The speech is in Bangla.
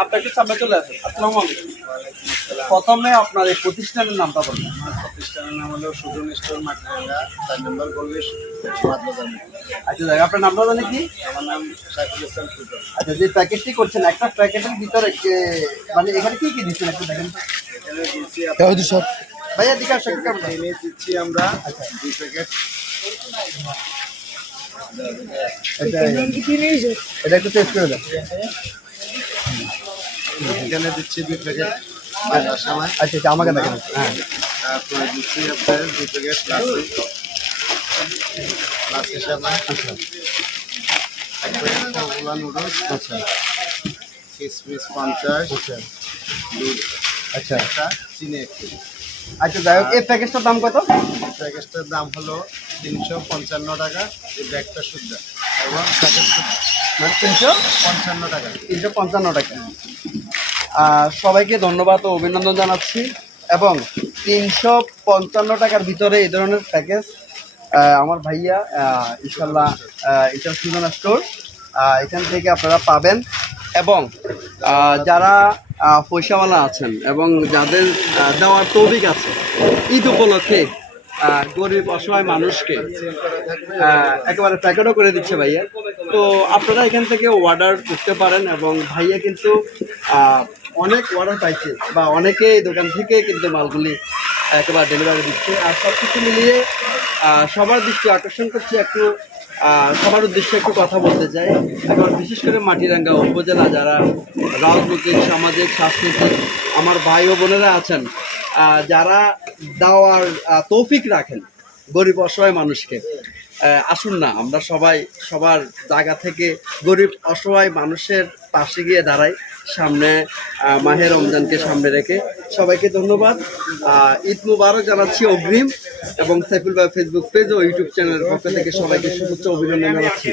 আপনার একটু সামনে চলে আসেন। আসসালামু আলাইকুম। প্রথমে আপনার এই প্রতিষ্ঠানের নামটা বলুন। আমার প্রতিষ্ঠানের নাম হলো সুজন স্টোর মাটিরাঙ্গা 4 নম্বর গলি মাদবাজার। আচ্ছা যাক, আপনার নামটা জানি কি? আমার নাম সাইফুল ইসলাম সুজন। আচ্ছা, যে প্যাকেটটি করছেন একটা প্যাকেটের ভিতরে মানে এখানে কি কি দিচ্ছেন একটু দেখেন। এখানে দিচ্ছি ভাইয়া দিকে আসো একটু কেমন? এনে দিচ্ছি আমরা 2 প্যাকেট। এটা একটু টেস্ট করে দেন। এখানে দিচ্ছি 2 প্যাকেট ময়দার সময়। আচ্ছা আচ্ছা, আমাকে দেখেন। হ্যাঁ, তারপরে দিচ্ছি আপনার 2 প্যাকেট লাসি সময়। আচ্ছা এক প্যাকেট কোলা নুডলস। আচ্ছা কিসমিস 50। আচ্ছা দুধ আচ্ছা একটা, চিনি 1 কেজি। আচ্ছা যাই হোক, এই প্যাকেজটার দাম কত? প্যাকেজটার দাম হলো 355 টাকা। এই ব্যাগটা শুদ্ধ এবং প্যাকেট শুদ্ধ মানে 55 টাকা। 355 টাকা। সবাইকে ধন্যবাদ ও অভিনন্দন জানাচ্ছি। এবং 355 টাকার ভিতরে এই ধরনের প্যাকেজ আমার ভাইয়া ইনশাল্লাহ এটা সুজন স্টোর, এখান থেকে আপনারা পাবেন। এবং যারা পয়সাওয়ালা আছেন এবং যাদের দেওয়ার তৌফিক আছে, ঈদ উপলক্ষে গরিব অসহায় মানুষকে একেবারে প্যাকেটও করে দিচ্ছে ভাইয়া। তো আপনারা এখান থেকে অর্ডার করতে পারেন। এবং ভাইয়া কিন্তু অনেক অর্ডার পাইছে বা অনেকে এই দোকান থেকে কিন্তু মালগুলি একেবারে ডেলিভারি দিচ্ছে। আর সব কিছু মিলিয়ে সবার দৃষ্টি আকর্ষণ করছে। একটু সবার উদ্দেশ্যে একটু কথা বলতে চাই। এবার বিশেষ করে মাটিরাঙ্গা উপজেলা যারা রাজনৈতিক, সামাজিক, সাংস্কৃতিক আমার ভাই ও বোনেরা আছেন, যারা দেওয়ার তৌফিক রাখেন গরিব অসহায় মানুষকে, আসুন না আমরা সবাই সবার জায়গা থেকে গরিব অসহায় মানুষের পাশে গিয়ে দাঁড়াই। সামনে মাহে রমজানকে সামনে রেখে সবাইকে ধন্যবাদ। ঈদ মুবারক জানাচ্ছি অগ্রিম। এবং সাইফুল ভাই ফেসবুক পেজ ও ইউটিউব চ্যানেলের পক্ষ থেকে সবাইকে শুভেচ্ছা অভিনন্দন জানাচ্ছি।